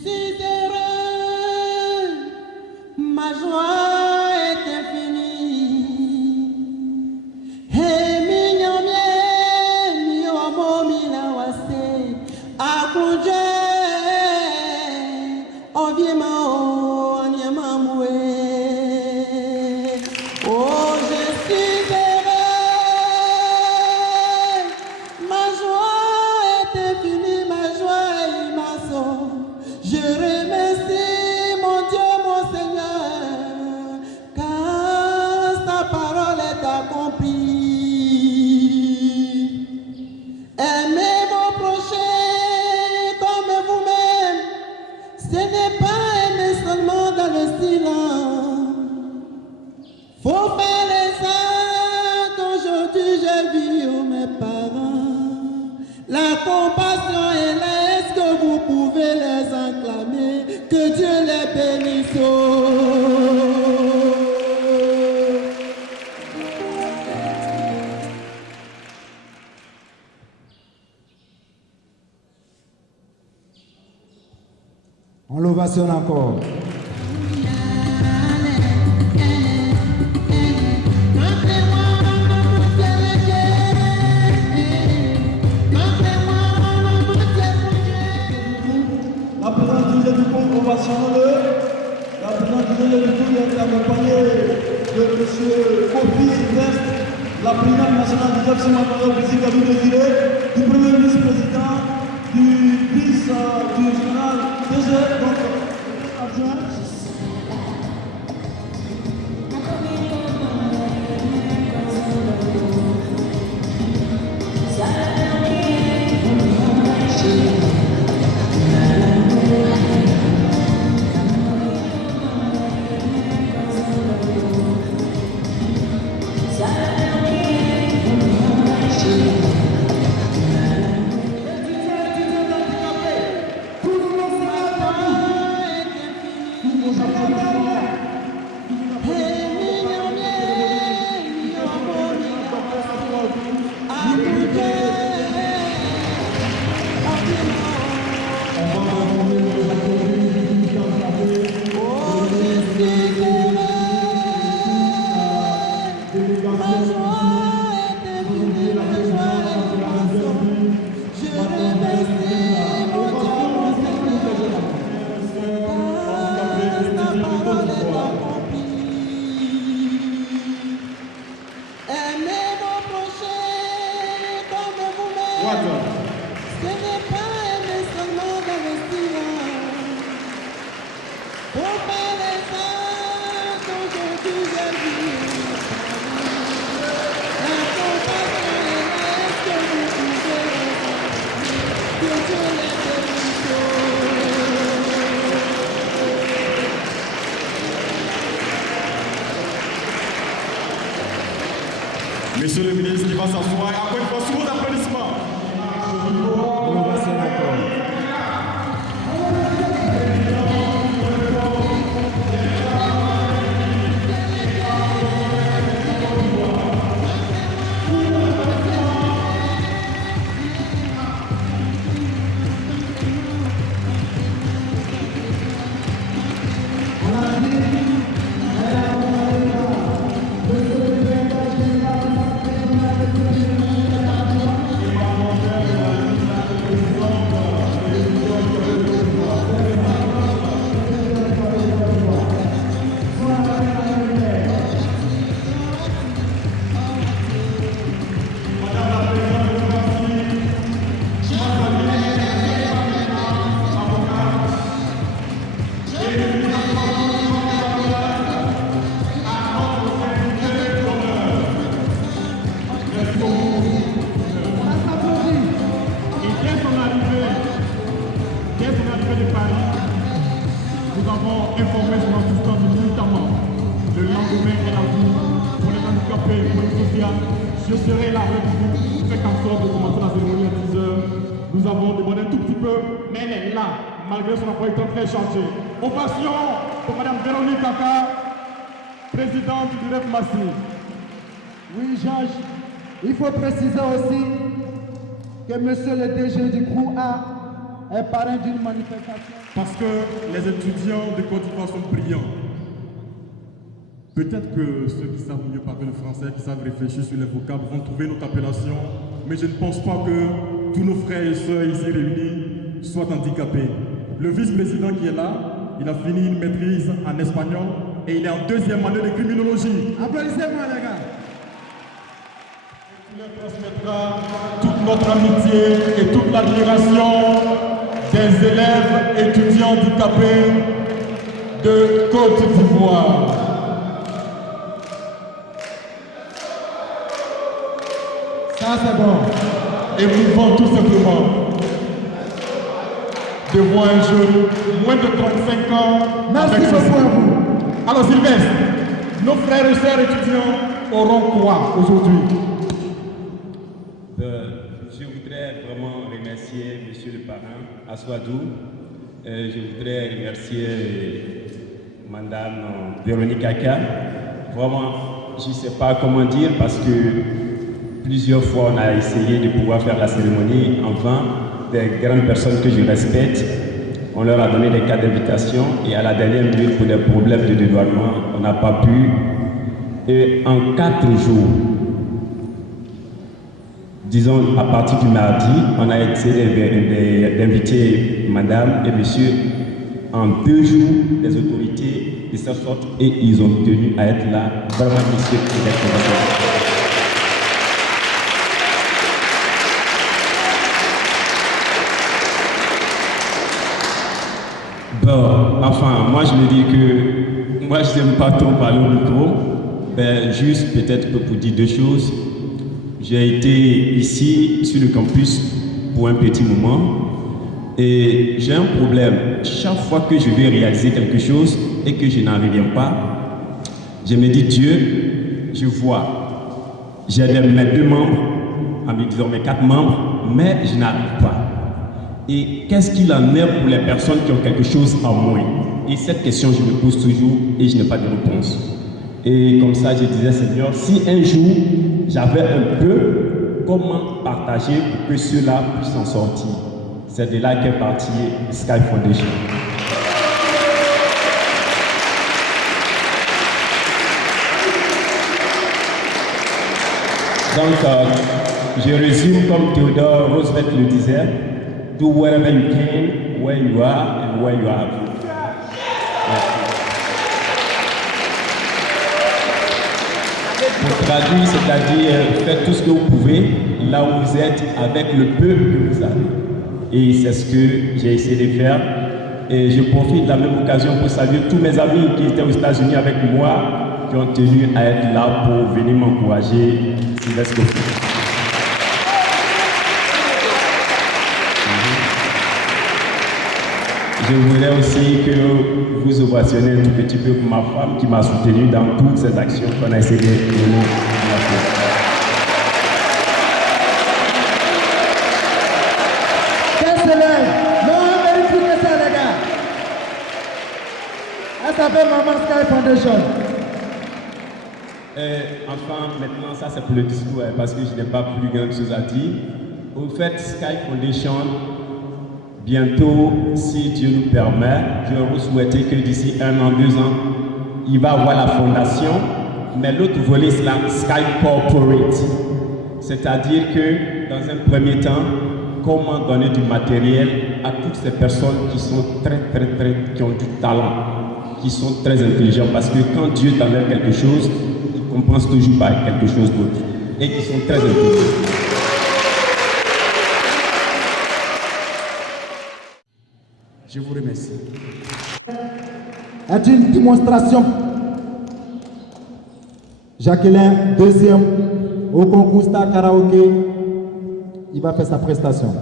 suis heureux, ma joie est infinie. Hey, mignon mien, mignon momi la wase, akuje, oviema o, anyema moué. Oh, je suis heureux, ma joie est infinie, ma joie est immense. Je remercie mon Dieu, mon Seigneur, car sa parole est accomplie. Aimez vos prochains comme vous-même. Ce n'est pas aimer seulement dans le silence. Faut faire les actes. Aujourd'hui, j'ai vu mes parents. La compassion est là. Est-ce que vous pouvez les acclamer? Que Dieu les bénisse. On l'ovationne encore. La présidente du Général, ovationnons-le. La présidente du Général est accompagnée de M. Kofi Vest, la présidente nationale du Japon, Mme Kabou Désiré, du premier vice-président, du vice du général DG, donc adjoint. Monsieur le ministre qui va s'asseoir, après une fois, sous vos applaudissements. Je serai là avec vous, faites en sorte de commencer la cérémonie à 10h. Nous avons demandé un tout petit peu, mais elle est là, malgré son emploi du temps très chargé. Ovation pour Mme Véronique Kaka, présidente du REF Massy. Oui, Georges, il faut préciser aussi que monsieur le DG du CROUA est parrain d'une manifestation. Parce que les étudiants de Côte d'Ivoire sont brillants. Peut-être que ceux qui savent mieux parler le français, qui savent réfléchir sur les vocables, vont trouver notre appellation, mais je ne pense pas que tous nos frères et sœurs ici réunis soient handicapés. Le vice-président qui est là, il a fini une maîtrise en espagnol et il est en deuxième année de criminologie. Applaudissez-moi les gars. Il leur transmettra toute notre amitié et toute l'admiration des élèves étudiants handicapés de Côte d'Ivoire. Ça c'est bon. Émouvant tout simplement de voir un jeune, moins de 35 ans. Merci avec beaucoup à vous. Alors Sylvestre, nos frères et sœurs étudiants auront quoi aujourd'hui? Je voudrais vraiment remercier Monsieur le parrain Aswadou. Je voudrais remercier Madame Véronique Aka. Vraiment, je ne sais pas comment dire parce que plusieurs fois on a essayé de pouvoir faire la cérémonie en vain. Des grandes personnes que je respecte, on leur a donné des cartes d'invitation et à la dernière minute pour des problèmes de dédouanement, on n'a pas pu. Et en 4 jours, disons à partir du mardi, on a essayé d'inviter madame et monsieur en 2 jours, les autorités de cette sorte, et ils ont tenu à être là. Vraiment, monsieur, bon, enfin, moi je me dis que moi je n'aime pas trop parler au micro, ben, juste peut-être pour dire 2 choses. J'ai été ici sur le campus pour un petit moment et j'ai un problème. Chaque fois que je vais réaliser quelque chose et que je n'en reviens pas, je me dis Dieu, je vois, j'ai mes 2 membres, en me disant mes 4 membres, mais je n'arrive pas. Et qu'est-ce qu'il en est pour les personnes qui ont quelque chose en moins? Et cette question, je me pose toujours et je n'ai pas de réponse. Et comme ça, je disais, Seigneur, si un jour, j'avais un peu, comment partager pour que ceux-là puissent s'en sortir? C'est de là qu'est parti Sky Foundation. Donc, je résume comme Theodore Roosevelt le disait, do whatever you can, where you are and where you are. Pour traduire, c'est-à-dire faites tout ce que vous pouvez là où vous êtes avec le peu que vous avez. Et c'est ce que j'ai essayé de faire. Et je profite de la même occasion pour saluer tous mes amis qui étaient aux États-Unis avec moi, qui ont tenu à être là pour venir m'encourager. Sylvestre Kofi. Je voudrais aussi que vous ovationnez un tout petit peu pour ma femme qui m'a soutenu dans toutes ces actions qu'on a essayé de mener. Qu'est-ce que c'est? Non, vérifiez ça les gars. Elle s'appelle Maman Sky Foundation. Enfin, maintenant, ça c'est pour le discours, parce que je n'ai pas plus grande chose à dire. Au fait, Sky Foundation, bientôt, si Dieu nous permet, je vous souhaiter que d'ici 1 an, 2 ans, il va avoir la fondation, mais l'autre volet, c'est la Sky Corporate. C'est-à-dire que, dans un premier temps, comment donner du matériel à toutes ces personnes qui sont qui ont du talent, qui sont très intelligents, parce que quand Dieu t'enlève quelque chose, il compense toujours par quelque chose d'autre, et qui sont très intelligents. Je vous remercie. Est une démonstration. Jacqueline, 2e au concours Star Karaoke. Il va faire sa prestation.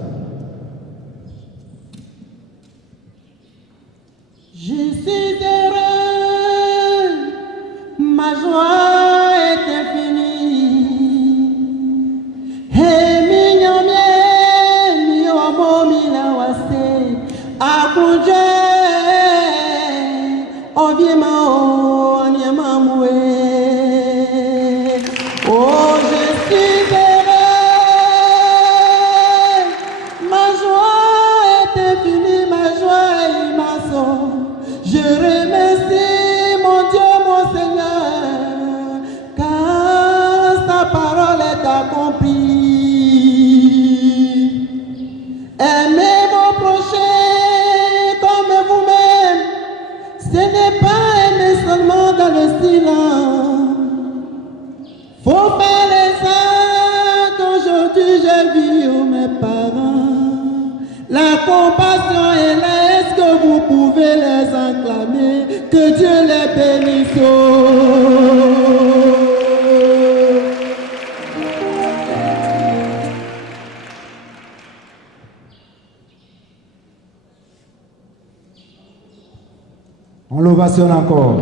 Je suis heureux, ma joie est infinie. Hey, mignon, mignon, amour, mignon, wase, akunje, obiema, onyema, moué. Oh, je suis heureux, ma joie est infinie. est là, est-ce que vous pouvez les acclamer? Que Dieu les bénisse. On l'ovationne encore.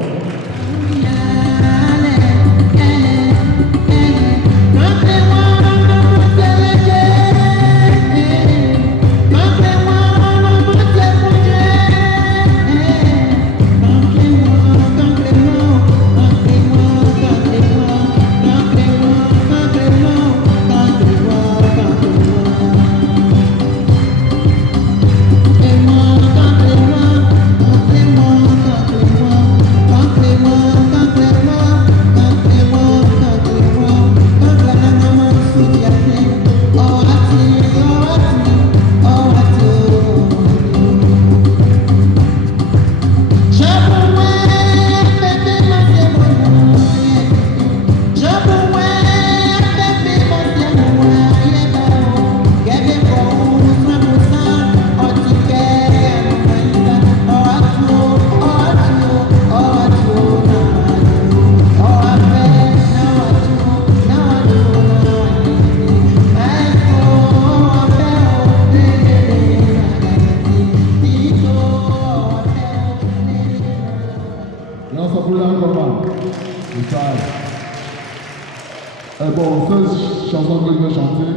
Bon, cette chanson que je vais chanter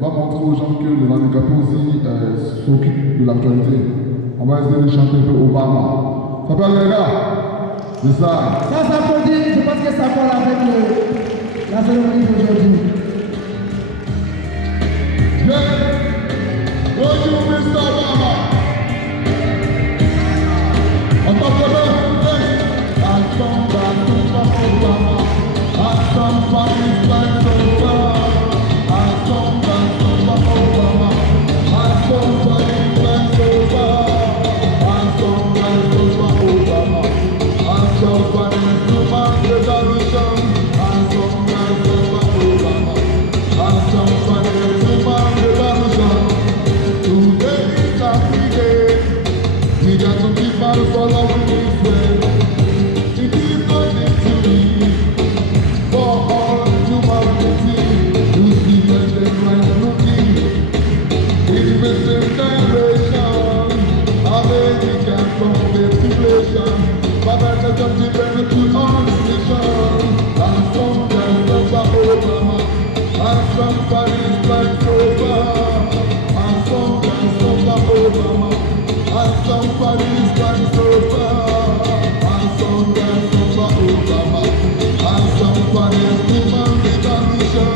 va montrer aux gens que les handicapés aussi s'occupent de l'actualité. On va essayer de chanter un peu Obama. Ça va les gars? C'est ça. Ça s'applaudit, je pense que ça colle avec la cérémonie d'aujourd'hui. Yeah. Bonjour, Mr. Obama. On t'appelle. Obama. Somebody's like Obama. Somebody's like Obama. Somebody's like Obama. Somebody's like Obama. Somebody's human revolution. Somebody's like Obama. Somebody's human revolution. Today is a free day. We got to keep on following this way. It is nothing to me. For all humanity, you see the right looking. In the same generation, American population, but I don't depend to all the nation. And sometimes that's Obama, and somebody's like Obama, and sometimes that's Obama, and somebody's like Obama, and sometimes that's Obama. And somebody's human revolution,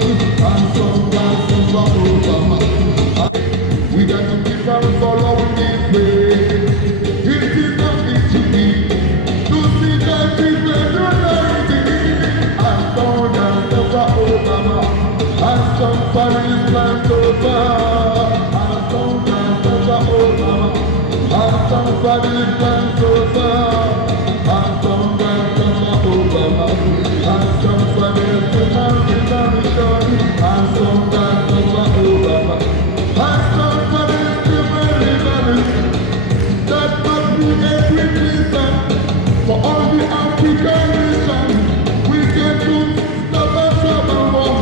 and somebody's Obama. We got to keep on following this way. It is nothing to me to see that people united. And somebody's Obama, and somebody's like Obama, and somebody's Obama, and somebody's like Obama, and somebody's Obama. And somebody's human revolution, and somebody's Obama. And somebody's human revolution. That must be a great reason for all the African nations. We can do stop and trouble war.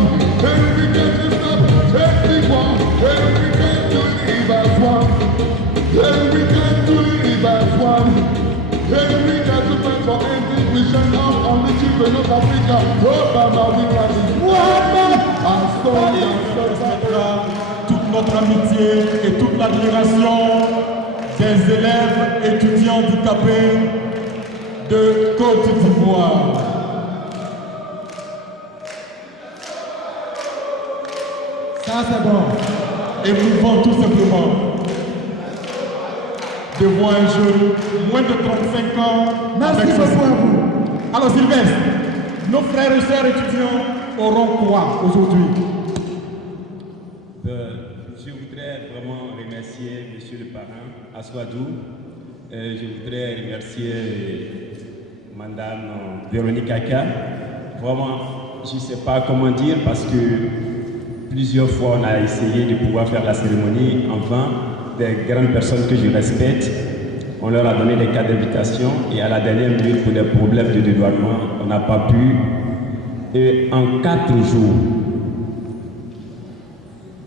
And we can stop everyone. And we can do live as one. And we can do live as one. And we got to fight for integration of all the children of Africa. Obama, we want toute notre amitié et toute l'admiration des élèves étudiants handicapés de Côte d'Ivoire. Ça c'est bon. Émouvant tout simplement de voir un jeune, moins de 35 ans. Merci beaucoup à vous. Alors Sylvestre, nos frères et sœurs étudiants auront quoi aujourd'hui? Je voudrais vraiment remercier Monsieur le parrain, Aswadou. Je voudrais remercier Madame Véronique Aka. Vraiment, je ne sais pas comment dire parce que plusieurs fois on a essayé de pouvoir faire la cérémonie en vain. des grandes personnes que je respecte. On leur a donné des cas d'invitation et à la dernière minute, pour des problèmes de dédouanement, on n'a pas pu. Et en 4 jours,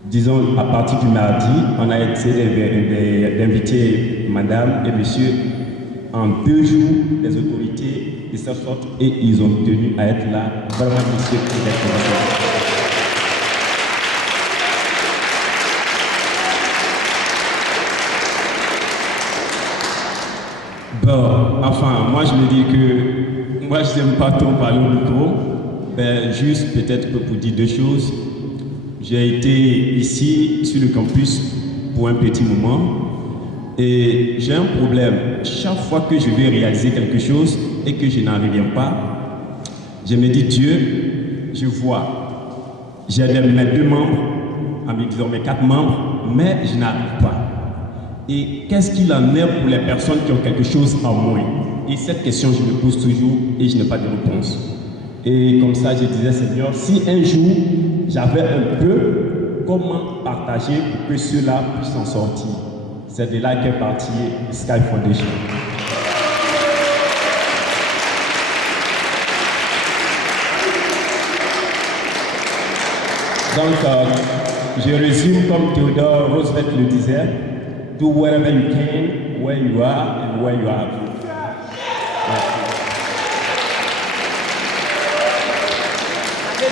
disons à partir du mardi, on a essayé d'inviter madame et monsieur. En 2 jours, les autorités de cette sorte et ils ont tenu à être là. Vraiment, monsieur, bon, enfin, moi je me dis que moi je n'aime pas trop parler au micro, ben, juste peut-être pour dire 2 choses. J'ai été ici sur le campus pour un petit moment et j'ai un problème. Chaque fois que je vais réaliser quelque chose et que je n'en reviens pas, je me dis Dieu, je vois, j'ai mes 2 membres, en me disant mes 4 membres, mais je n'arrive pas. Et qu'est-ce qu'il en est pour les personnes qui ont quelque chose en moins? Et cette question, je me pose toujours et je n'ai pas de réponse. Et comme ça, je disais, Seigneur, si un jour, j'avais un peu, comment partager pour que ceux-là puissent s'en sortir? C'est de là qu'est parti Sky Foundation. Donc, je résume comme Theodore Roosevelt le disait, do whatever you can, where you are and where you are.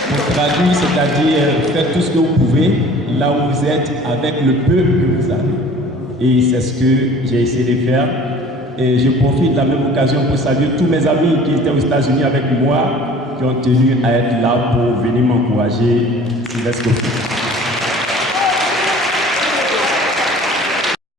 Pour traduire, c'est-à-dire faites tout ce que vous pouvez là où vous êtes avec le peu que vous avez. Et c'est ce que j'ai essayé de faire. Et je profite de la même occasion pour saluer tous mes amis qui étaient aux États-Unis avec moi, qui ont tenu à être là pour venir m'encourager. Sylvestre.